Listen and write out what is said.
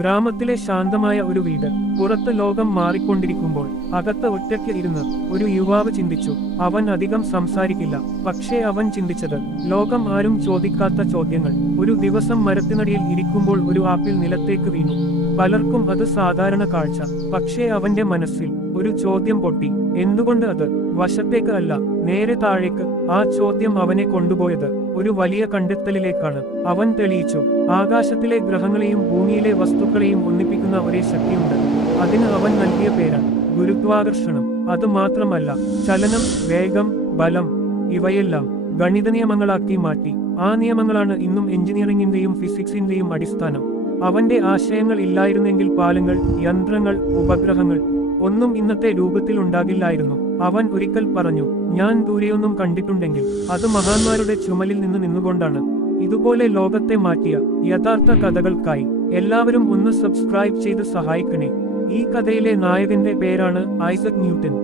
ഗ്രാമത്തിലെ ശാന്തമായ ഒരു വീട്. പുറത്ത് ലോകം മാറിക്കൊണ്ടിരിക്കുമ്പോൾ അകത്ത് ഒറ്റയ്ക്ക് ഇരുന്ന് ഒരു യുവാവ് ചിന്തിച്ചു. അവൻ അധികം സംസാരിക്കില്ല, പക്ഷേ അവൻ ചിന്തിച്ചത് ലോകം ആരും ചോദിക്കാത്ത ചോദ്യങ്ങൾ. ഒരു ദിവസം മരത്തിനടിയിൽ ഇരിക്കുമ്പോൾ ഒരു ആപ്പിൾ നിലത്തേക്ക് വീണു. പലർക്കും അത് സാധാരണ കാഴ്ച, പക്ഷേ അവന്റെ മനസ്സിൽ ഒരു ചോദ്യം പൊട്ടി. എന്തുകൊണ്ട് അത് വശത്തേക്ക് അല്ല, നേരെ താഴേക്ക്? ആ ചോദ്യം അവനെ കൊണ്ടുപോയത് ഒരു വലിയ കണ്ടെത്തലിലേക്കാണ്. അവൻ തെളിയിച്ചു, ആകാശത്തിലെ ഗ്രഹങ്ങളെയും ഭൂമിയിലെ വസ്തുക്കളെയും ഒന്നിപ്പിക്കുന്ന ഒരേ ശക്തിയുണ്ട്. അതിന് അവൻ നൽകിയ പേരാണ് ഗുരുത്വാകർഷണം. അത് മാത്രമല്ല, ചലനം, വേഗം, ബലം ഇവയെല്ലാം ഗണിത നിയമങ്ങളാക്കി മാറ്റി. ആ നിയമങ്ങളാണ് ഇന്നും എഞ്ചിനീയറിംഗിന്റെയും ഫിസിക്സിന്റെയും അടിസ്ഥാനം. അവന്റെ ആശയങ്ങൾ ഇല്ലായിരുന്നെങ്കിൽ പാലങ്ങൾ, യന്ത്രങ്ങൾ, ഉപഗ്രഹങ്ങൾ ഒന്നും ഇന്നത്തെ രൂപത്തിൽ ഉണ്ടാകില്ലായിരുന്നു. അവൻ ഒരിക്കൽ പറഞ്ഞു, ഞാൻ ദൂരെയൊന്നും കണ്ടിട്ടുണ്ടെങ്കിൽ അത് മഹാന്മാരുടെ ചുമലിൽ നിന്നുകൊണ്ടാണ്. ഇതുപോലെ ലോകത്തെ മാറ്റിയ യഥാർത്ഥ കഥകൾക്കായി എല്ലാവരും ഒന്ന് സബ്സ്ക്രൈബ് ചെയ്ത് സഹായിക്കണേ. ഈ കഥയിലെ നായകന്റെ പേരാണ് ഐസക് ന്യൂട്ടൻ.